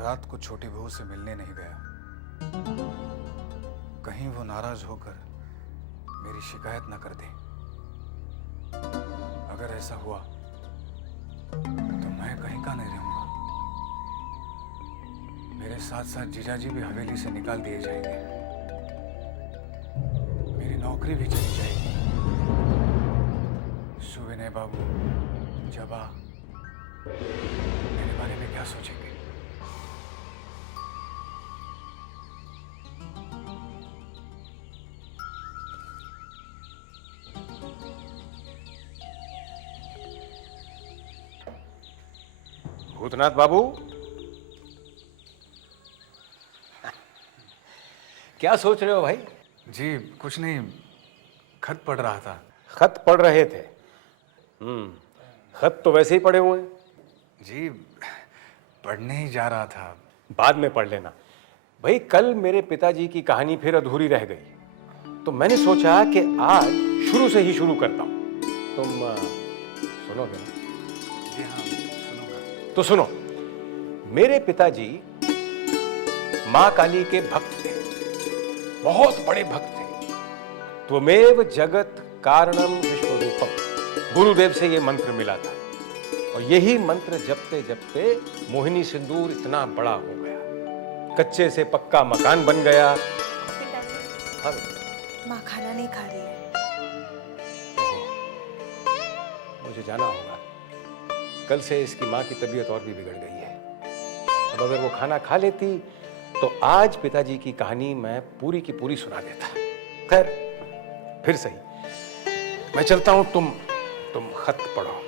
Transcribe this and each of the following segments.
रात को छोटी बहू से मिलने नहीं गया। कहीं वो नाराज होकर मेरी शिकायत न कर दे। अगर ऐसा हुआ तो मैं कहीं का नहीं रहूंगा। मेरे साथ साथ जीजाजी भी हवेली से निकाल दिए जाएंगे। मेरी नौकरी भी चली जाएगी। सुविनय बाबू, जबा मेरे बारे में क्या सोचेंगे? भूतनाथ बाबू, क्या सोच रहे हो भाई? जी कुछ नहीं, खत पढ़ रहा था। खत पढ़ रहे थे? खत तो वैसे ही पढ़े हुए हैं। जी पढ़ने ही जा रहा था। बाद में पढ़ लेना भाई। कल मेरे पिताजी की कहानी फिर अधूरी रह गई, तो मैंने सोचा कि आज शुरू से ही शुरू करता हूं। तुम सुनोगे ना? जी हाँ सुनूंगा। तो सुनो। मेरे पिताजी मां काली के भक्त थे, बहुत बड़े भक्त थे। त्वमेव जगत कारणम विश्वरूपम, गुरुदेव से ये मंत्र मिला था, और यही मंत्र जपते जपते मोहिनी सिंदूर इतना बड़ा हो गया, कच्चे से पक्का मकान बन गया। पिताजी, हाँ, माँ खाना नहीं खा रही है। मुझे जाना होगा। कल से इसकी माँ की तबीयत और भी बिगड़ गई है। अब अगर वो खाना खा लेती तो आज पिताजी की कहानी मैं पूरी की पूरी सुना देता। खैर, फिर सही, मैं चलता हूं। तुम खत पढ़ो।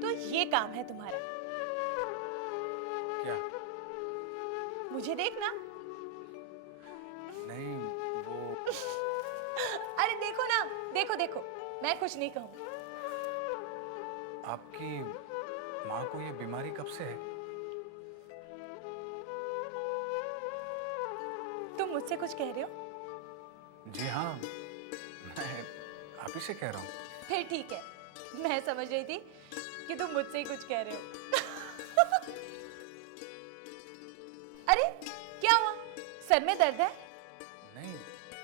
तो ये काम है तुम्हारा? क्या? मुझे देखना। नहीं वो अरे देखो ना, देखो देखो, मैं कुछ नहीं कहूँ। आपकी माँ को ये बीमारी कब से है? तुम मुझसे कुछ कह रहे हो? जी हाँ, मैं आप ही से कह रहा हूँ। फिर ठीक है, मैं समझ रही थी कि तुम मुझसे ही कुछ कह रहे हो। अरे क्या हुआ? सर में दर्द है? नहीं,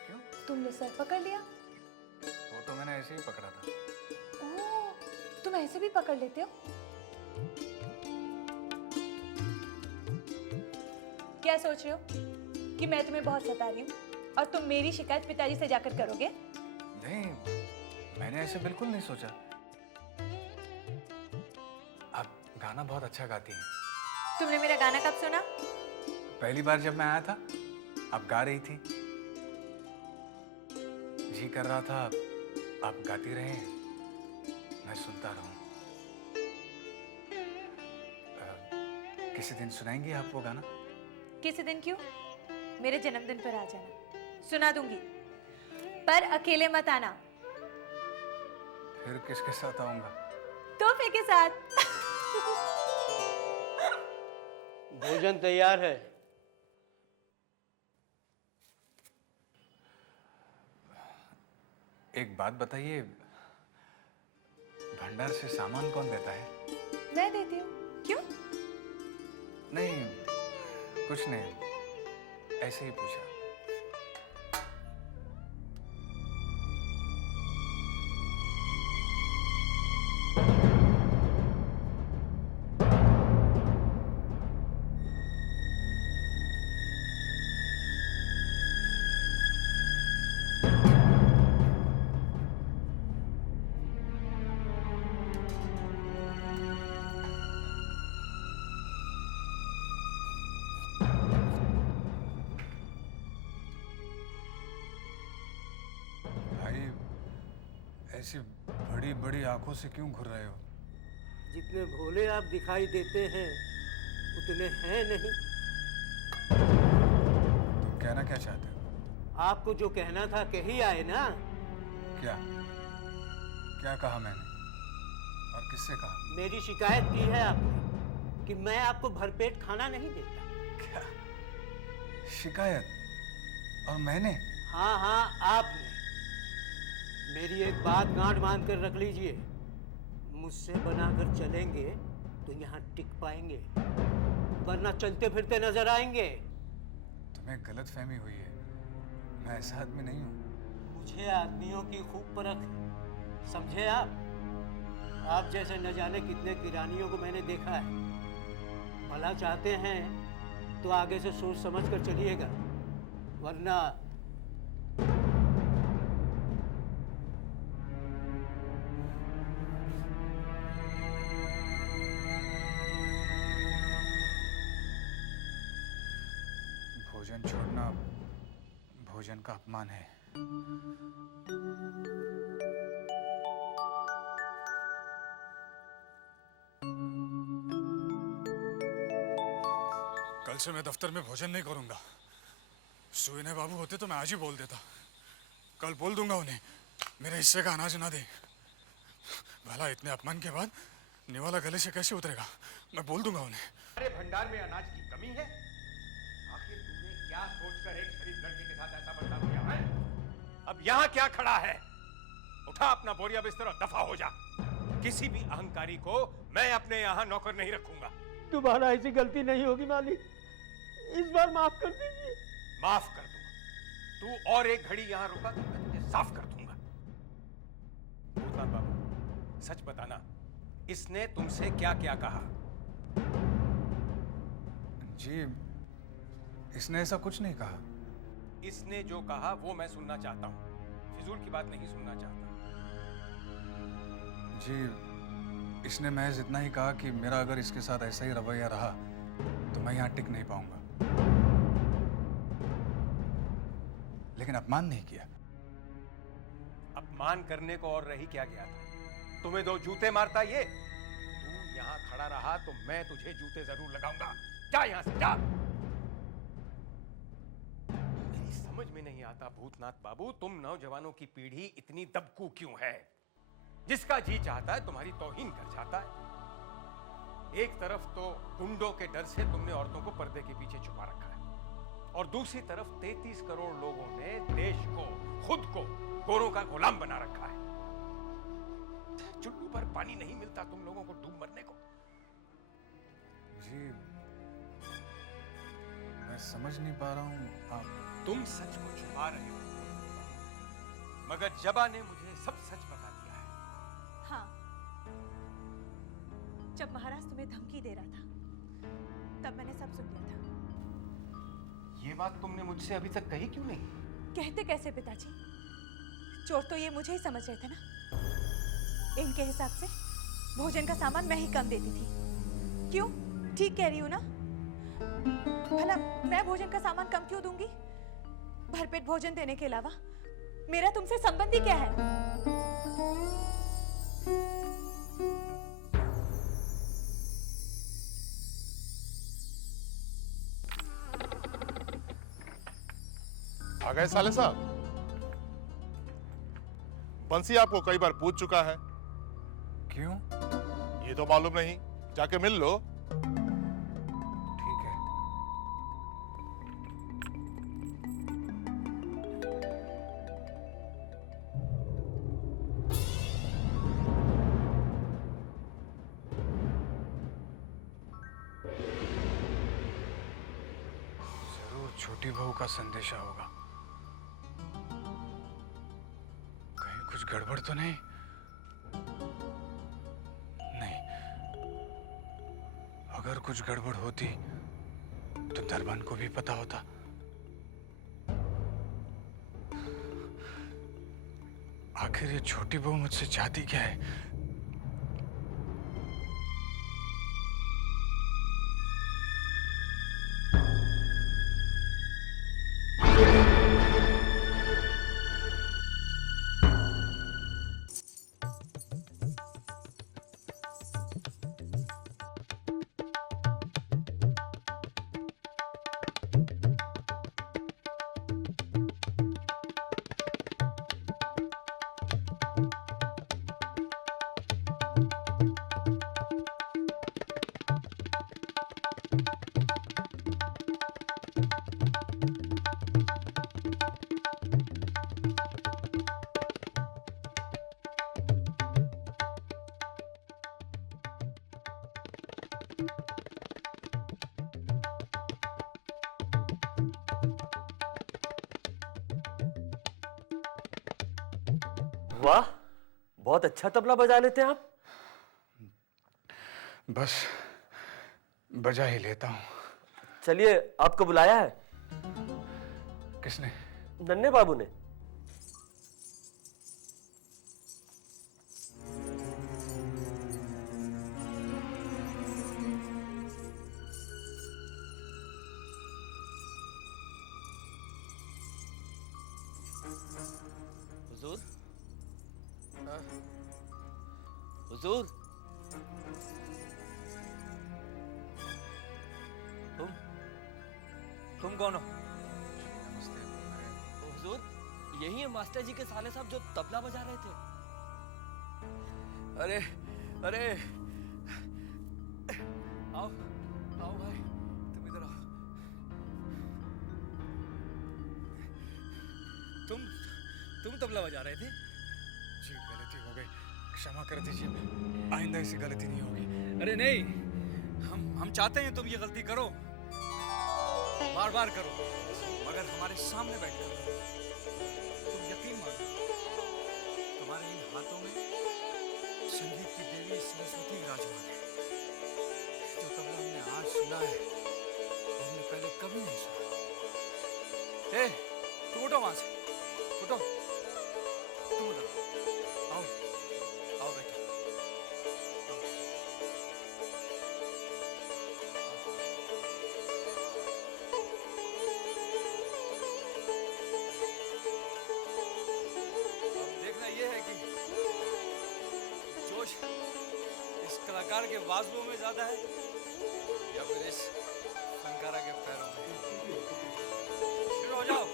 क्यों? तुमने सर पकड़ लिया? वो तो मैंने ऐसे ही पकड़ा था। ओह, तुम ऐसे भी पकड़ लेते हो? क्या सोच रहे हो कि मैं तुम्हें बहुत सता रही हूँ और तुम मेरी शिकायत पिताजी से जाकर करोगे? नहीं, मैंने ऐसे बिल्कुल नहीं सोचा। आप गाना बहुत अच्छा गाती हैं। तुमने मेरा गाना कब सुना? पहली बार जब मैं आया था, आप गा रही थी। जी कर रहा था आप गाती रहे, मैं सुनता रहूं। किसी दिन सुनाएंगी आप वो गाना? किसी दिन क्यों? मेरे जन्मदिन पर आ जाना, सुना दूंगी। पर अकेले मत आना। फिर किसके साथ आऊंगा? तोहफे के साथ। भोजन तैयार है। एक बात बताइए, भंडार से सामान कौन देता है? मैं देती हूँ। क्यों? नहीं, कुछ नहीं, ऐसे ही पूछा। ऐसी बड़ी बड़ी आंखों से क्यों घूर रहे हो? जितने भोले आप दिखाई देते हैं उतने हैं नहीं। तुम कहना क्या चाहते हो? आपको जो कहना था कही आए ना। क्या? क्या कहा मैंने और किससे कहा? मेरी शिकायत की है आपने कि मैं आपको भरपेट खाना नहीं देता। क्या शिकायत? और मैंने? हाँ हाँ, आपने। मेरी एक बात गांठ बांध कर रख लीजिए, मुझसे बनाकर चलेंगे तो यहाँ टिक पाएंगे, वरना चलते फिरते नजर आएंगे। तुम्हें गलतफहमी हुई है, मैं ऐसा आदमी नहीं हूँ। मुझे आदमियों की खूब परख है, समझे आप? आप जैसे न जाने कितने किरानियों को मैंने देखा है। भला चाहते हैं तो आगे से सोच समझ कर चलिएगा, वरना भोजन छोड़ना भोजन का अपमान है। कल से मैं दफ्तर में भोजन नहीं करूंगा। सुविनय बाबू होते तो मैं आज ही बोल देता। कल बोल दूंगा उन्हें मेरे हिस्से का अनाज ना दे। भला इतने अपमान के बाद निवाला गले से कैसे उतरेगा? मैं बोल दूंगा उन्हें। अरे भंडार में अनाज की कमी है? आखिर तूने क्या सोचकर एक शरीफ लड़की के साथ ऐसा बर्ताव किया है? अब यहाँ क्या खड़ा है? उठा अपना बोरिया बिस्तर और दफा हो जा। किसी भी अहंकारी को मैं अपने यहाँ नौकर नहीं रखूंगा। दोबारा ऐसी गलती नहीं होगी मालिक, इस बार माफ कर दीजिए। माफ कर दूंगा। तू और एक घड़ी यहाँ रुका तो मैं तुझे साफ कर दूंगा। भूतनाथ बाबू, सच बताना, इसने तुमसे क्या क्या कहा? जी, इसने ऐसा कुछ नहीं कहा। इसने जो कहा वो मैं सुनना चाहता हूं, फिजूल की बात नहीं सुनना चाहता। जी, इसने महज इतना ही कहा कि मेरा अगर इसके साथ ऐसा ही रवैया रहा तो मैं यहाँ टिक नहीं पाऊंगा, लेकिन अपमान नहीं किया। अपमान करने को और रही क्या गया था? तुम्हें दो जूते मारता ये। तू यहाँ खड़ा रहा तो मैं तुझे जूते जरूर लगाऊंगा। जा यहाँ से, जा। मेरी समझ में नहीं आता भूतनाथ बाबू, तुम नौजवानों की पीढ़ी इतनी दबकू क्यों है? जिसका जी चाहता है तुम्हारी तौहीन कर जाता है। एक तरफ तो गुंडों के डर से तुमने औरतों को पर्दे के पीछे छुपा रखा है, और दूसरी तरफ 33 करोड़ लोगों ने देश को, खुद को गोरों का गुलाम बना रखा है। चुल्लू पर पानी नहीं मिलता तुम लोगों को डूब मरने को। जी, मैं समझ नहीं पा रहा हूँ। आप तुम सच को छुपा रहे हो, मगर जबा ने मुझे सब सच बता दिया है। हाँ, जब महाराज तुम्हें धमकी दे रहा था तब मैंने सब सुन लिया था। ये बात तुमने मुझसे अभी तक कही क्यों नहीं? कहते कैसे पिताजी? चोर तो ये मुझे ही समझ रहे थे ना। इनके हिसाब से भोजन का सामान मैं ही कम देती थी। क्यों? ठीक कह रही हूँ ना? भला मैं भोजन का सामान कम क्यों दूंगी? भरपेट भोजन देने के अलावा मेरा तुमसे संबंध ही क्या है? आ गए साले साहब। बंसी आपको कई बार पूछ चुका है। क्यों? ये तो मालूम नहीं, जाके मिल लो। ठीक है। जरूर छोटी बहू का संदेशा होगा। कहीं कुछ गड़बड़ तो नहीं? नहीं, अगर कुछ गड़बड़ होती तो दरबान को भी पता होता। आखिर ये छोटी बहू मुझसे चाहती क्या है? वाह, बहुत अच्छा तबला बजा लेते हैं आप। बस बजा ही लेता हूँ। चलिए, आपको बुलाया है किसने? नन्हे बाबू ने। हुजूर, हुजूर, तुम कौन हो? हुजूर, यही है मास्टर जी के साले साहब जो तबला बजा रहे थे। अरे अरे, आओ आओ भाई, तुम इधर आओ। तुम तबला बजा रहे थे? जी गलती हो गई, क्षमा कर दीजिए। आइंदा ऐसी गलती नहीं होगी। अरे नहीं, हम चाहते हैं तुम ये गलती करो, बार बार करो, मगर हमारे सामने बैठ कर करो। तुम यकीन मानो, तुम्हारे इन हाथों में संगीत की देवी सरस्वती विराजमान है। जो तबला हमने आज सुना है, वो हमने पहले कभी नहीं सुना। ए, तुम उठो वहां से, उठो, तुम उधर आओ, आओ बेटा। जोश इस कलाकार के बाजुओं में ज्यादा है या फिर इस फनकारा के पैरों में? शुरू हो जाओ।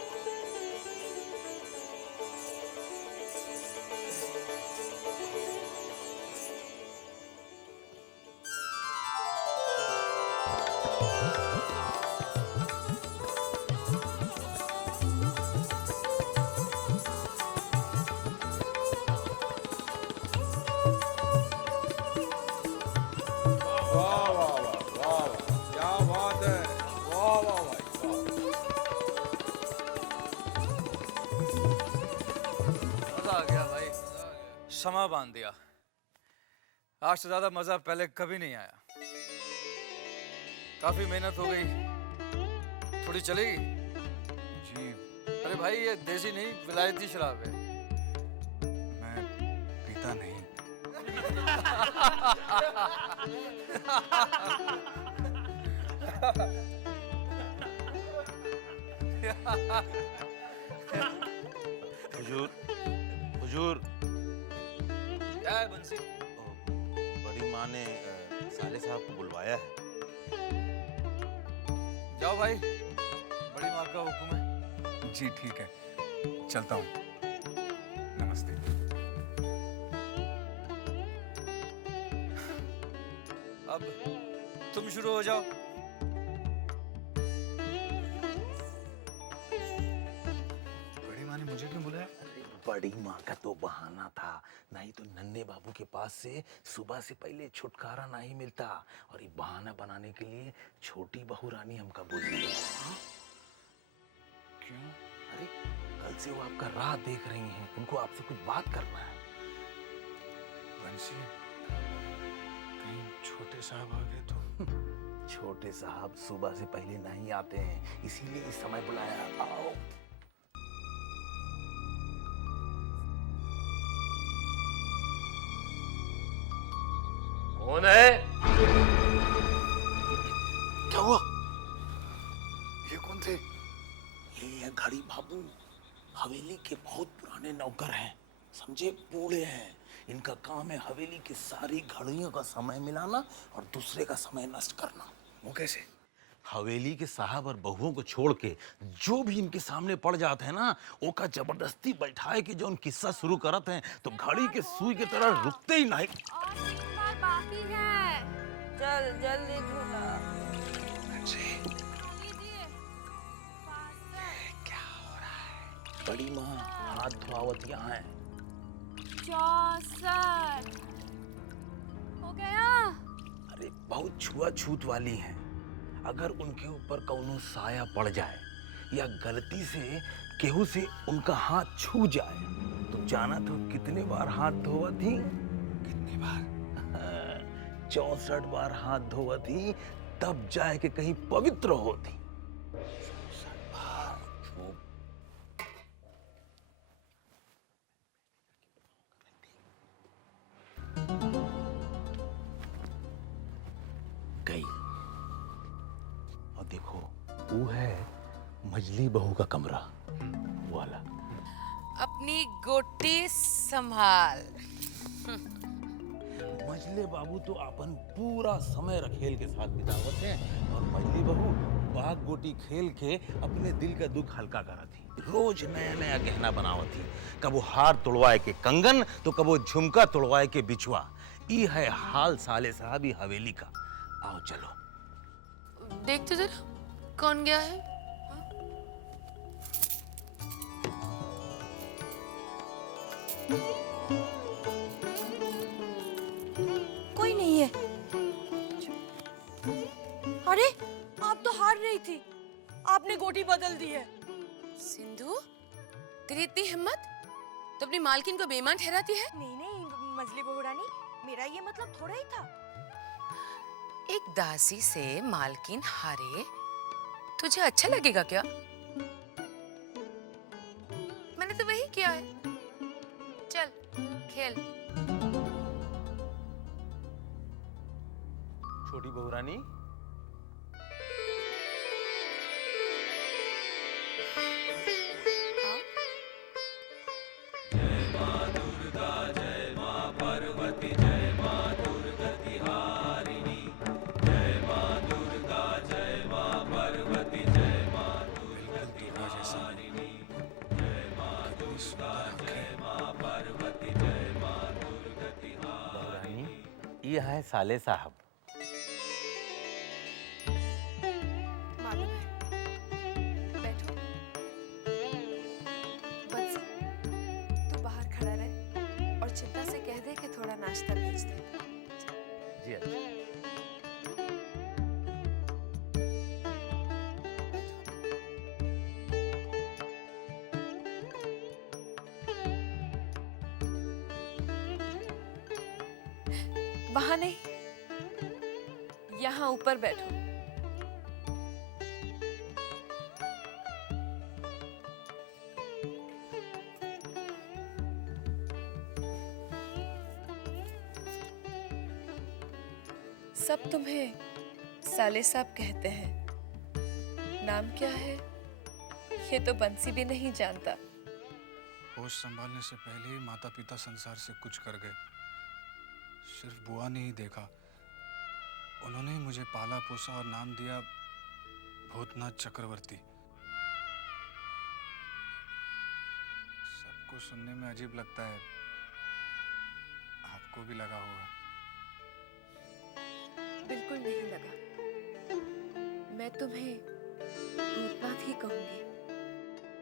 समा बांध दिया। आज से ज्यादा मजा पहले कभी नहीं आया। काफी मेहनत हो गई, थोड़ी चलेगी? जी अरे भाई, ये देसी नहीं विलायती शराब है। मैं पीता नहीं। हुजूर, हुजूर, क्या है बंसी? बड़ी माँ ने साले साहब को बुलवाया है। जाओ भाई, बड़ी माँ का हुक्म है। जी ठीक है, चलता हूँ। नमस्ते। अब तुम शुरू हो जाओ। बड़ी माँ ने मुझे क्यों बुलाया? बड़ी माँ का तो बहाना था, नहीं तो नन्हे बाबू के पास से सुबह से पहले छुटकारा नहीं मिलता, और ये बहाना बनाने के लिए छोटी बहू रानी हमका बुलाई है। क्यों? अरे कल से वो आपका राह देख रही हैं, उनको आपसे कुछ बात करना है। बंसी, कहीं छोटे साहब आ गए तो? छोटे साहब सुबह से पहले नहीं आते हैं, इसीलिए इस समय बुलाया। आओ। कौन है? क्या हुआ? ये कौन थे? ये है घड़ी बाबू, हवेली के बहुत पुराने नौकर हैं, समझे, बूढ़े हैं। इनका काम है हवेली की सारी घड़ियों का समय मिलाना और दूसरे का समय नष्ट करना। वो कैसे? हवेली के साहब और बहुओं को छोड़ के जो भी इनके सामने पड़ जाते हैं ना, वो का जबरदस्ती बैठाए कि जो उन किस्सा शुरू करते हैं तो घड़ी के सुई की तरह रुकते ही नहीं। बाकी है, चल जल्दी झूला क्या हो रहा है? बड़ी माँ हाथ धुआवत यहाँ है। 64 हो गया। अरे बहुत छुआछूत वाली हैं, अगर उनके ऊपर कौनो साया पड़ जाए या गलती से केहू से उनका हाथ छू जाए तो जाना तो कितने बार हाथ धोवा थी? कितनी बार? 64 बार हाथ धोवा थी, तब जाए के कहीं पवित्र होती। 64 बार। गई। और देखो, वो है मजली बहू का कमरा, वो वाला। अपनी गोटी संभाल। मजले बाबू तो अपन पूरा समय रखेल के साथ बितावत हैं, और मजली बहू बाग गोटी खेल के अपने दिल का दुख हल्का करा थी। रोज नया नया गहना बनावत थी, कबो हार तोड़वाए के कंगन, तो कबो झुमका तोड़वाए के बिछुआ। ई है हाल साले साहबी हवेली का। आओ चलो। देख तो जरा कौन गया है। कोई नहीं है। अरे आप तो हार रही थी, आपने गोटी बदल दी है। सिंधु, तेरी इतनी हिम्मत, तो अपनी मालकिन को बेईमान ठहराती है। नहीं नहीं मजली बहू रानी, मेरा ये मतलब थोड़ा ही था। एक दासी से मालकिन हारे, तुझे अच्छा लगेगा क्या? मैंने तो वही किया है। चल खेल। छोटी बहू रानी, ये है साले साहब। मालूम है। बैठो। बंसी, तू बाहर खड़ा रहे और चिंता से कह दे कि थोड़ा नाश्ता भेज दे। जी अच्छा। वहां नहीं, यहाँ ऊपर बैठो। सब तुम्हें साले साहब कहते हैं। नाम क्या है ये तो बंसी भी नहीं जानता। होश संभालने से पहले ही माता पिता संसार से कुछ कर गए। सिर्फ बुआ ने ही देखा, उन्होंने ही मुझे पाला पोसा और नाम दिया भूतनाथ चक्रवर्ती। सबको सुनने में अजीब लगता है, आपको भी लगा होगा। बिल्कुल नहीं लगा। मैं तुम्हें भूतनाथ ही कहूंगी।